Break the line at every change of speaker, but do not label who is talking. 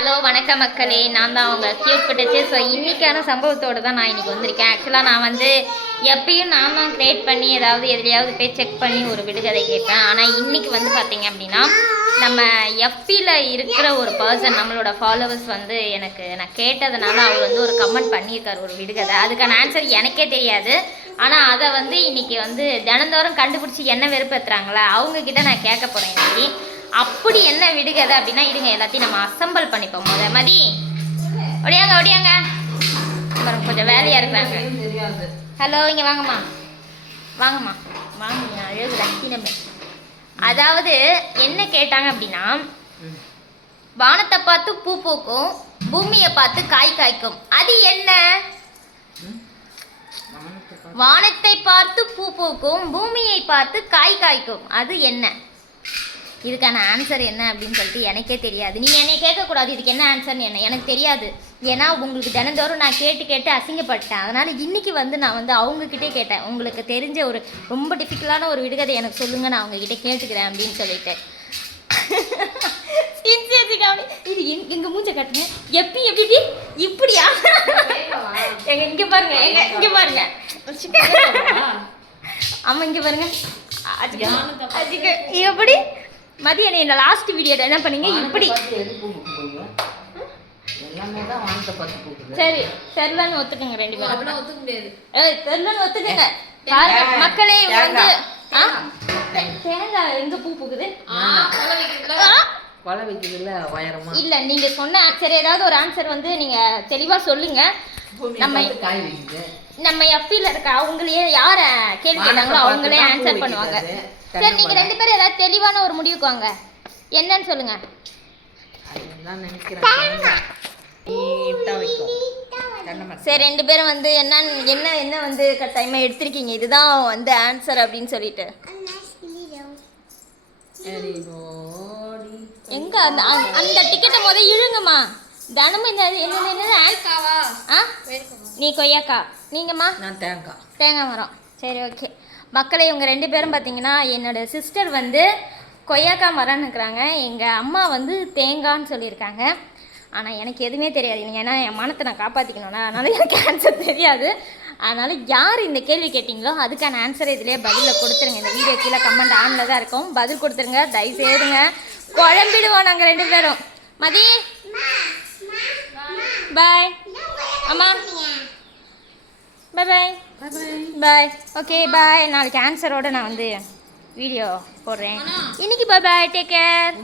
Hello வணக்கம் மக்களே. நான் தான் அவங்க கியூட் பட்டுச்சு ஸோ இன்னைக்கான சம்பவத்தோடு தான் நான் இன்னைக்கு வந்திருக்கேன். ஆக்சுவலாக நான் வந்து எப்பயும் நான் தான் க்ரியேட் பண்ணி ஏதாவது எதுலையாவது போய் செக் பண்ணி ஒரு விடுகதை கேட்பேன். ஆனால் இன்றைக்கி வந்து பார்த்தீங்க அப்படின்னா நம்ம எஃபியில் இருக்கிற ஒரு பர்சன் நம்மளோட ஃபாலோவர்ஸ் வந்து எனக்கு நான் கேட்டதுனால அவர் வந்து ஒரு கமெண்ட் பண்ணியிருக்கார் ஒரு விடுகதை அதுக்கான ஆன்சர் எனக்கே தெரியாது. ஆனால் அதை வந்து இன்னைக்கு வந்து தினந்தோறும் கண்டுபிடிச்சி என்ன வெறுப்பேற்றுறாங்களா அவங்கக்கிட்ட நான் கேட்க போகிறேன் இன்றைக்கி அப்படி என்ன விடுகதை அப்படின்னா இருங்க எல்லாத்தையும் நம்ம அசம்பிள் பண்ணிப்போம் முத. மதி. ஒடியாங்க ஒடியாங்க அப்புறம் கொஞ்சம் வேலையாக இருக்கிறாங்க ஹலோ இங்கே வாங்கம்மா. வாங்கம்மா. வாங்க அழகு ரத்தினமே அதாவது என்ன கேட்டாங்க அப்படின்னா வானத்தை பார்த்து பூ பூக்கும் பூமியை பார்த்து காய் காய்க்கும். அது என்ன? வானத்தை பார்த்து பூ பூக்கும் பூமியை பார்த்து காய் காய்க்கும். அது என்ன? இதுக்கான ஆன்சர் என்ன அப்படின்னு சொல்லிட்டு எனக்கே தெரியாது. நீங்கள் என்னை கேட்கக்கூடாது இதுக்கு என்ன ஆன்சர்னு என்ன. எனக்கு தெரியாது. ஏன்னா உங்களுக்கு தினந்தோறும் நான் கேட்டு கேட்டு அசிங்கப்பட்டேன். அதனால் இன்னைக்கு வந்து நான் வந்து அவங்கக்கிட்டே கேட்டேன். உங்களுக்கு தெரிஞ்ச ஒரு ரொம்ப டிஃபிகல்ட்டான ஒரு விடுகதை எனக்கு சொல்லுங்கள் நான் அவங்கக்கிட்ட கேட்டுக்கிறேன் அப்படின்னு சொல்லிட்டு. இது எங் எங்கள் மூஞ்ச கட்டுங்க. எப்படி எப்படி இப்படி இப்படியா? எங்க இங்கே பாருங்க எங்க இங்கே பாருங்க. ஆமாம் இங்கே பாருங்க. எப்படி? மதியம் என்ன லாஸ்ட் வீடியோவில் என்ன பண்ணீங்க? இப்படி. சரி தெரிலன்னு ஒத்துக்குங்க ரெண்டு பேரும். தெரிலன்னு ஒத்துக்குங்க. பாருங்க மக்களே வந்து ஆ?
தேங்காய்.
எங்க பூ பூக்குது? ஆ?
பழ வைக்கிறதுல உயரமா?
இல்ல நீங்க சொன்ன ஆன்சர் ஏதாவது ஒரு ஆன்சர் வந்து நீங்க தெளிவா சொல்லுங்க. நம்ம நம்ம எஃபில இருக்க அவங்களையே யார கேள்வி கேட்டாங்களோ அவங்களே ஆன்சர் பண்ணுவாங்க. சரி நீங்க ரெண்டு பேரும் ஏதாவது தெளிவான ஒரு முடிவுக்கு வாங்க. என்னன்னு சொல்லுங்க. சரி ரெண்டு பேரும் வந்து என்ன என்ன என்ன வந்து கட்டாயமா எடுத்திருக்கீங்க? இதுதான் வந்து ஆன்சர் அப்படின்னு சொல்லிட்டு. எங்க அந்த அந்த- அந்த டிக்கெட்டை முத இழுங்கம்மா. தினமும் இந்த என்னது என்னது ஆ? நீ கொய்யாக்கா. நீங்கம்மா?
நான் தேங்காய்.
தேங்காய் மரம். சரி ஓகே மக்களை இவங்க ரெண்டு பேரும் பார்த்தீங்கன்னா என்னோட சிஸ்டர் வந்து கொய்யாக்கா மரம்னு இருக்கிறாங்க. எங்கள் அம்மா வந்து தேங்கான்னு சொல்லியிருக்காங்க. ஆனால் எனக்கு எதுவுமே தெரியாது. நீங்கள் ஏன்னா என் மனத்தை நான் காப்பாற்றிக்கணும்னா அதனால் எனக்கு ஆன்சர் தெரியாது. அதனால் யார் இந்த கேள்வி கேட்டிங்களோ அதுக்கான ஆன்சரை இதிலே பதிலில் கொடுத்துருங்க. இந்த வீடியோ கீழே கமெண்ட் ஆனில் தான் இருக்கும். பதில் கொடுத்துருங்க. தயவு செய்துங்க குழம்பிடுவோம் நாங்கள் ரெண்டு பேரும். மதி. பாய் அம்மா. பாய் பாய் பாய் ஓகே பாய் நாளைக்கு ஆன்சரோட நான் வந்து வீடியோ போடுறேன். இன்னைக்கு பாய் பாய் டேக் கேர்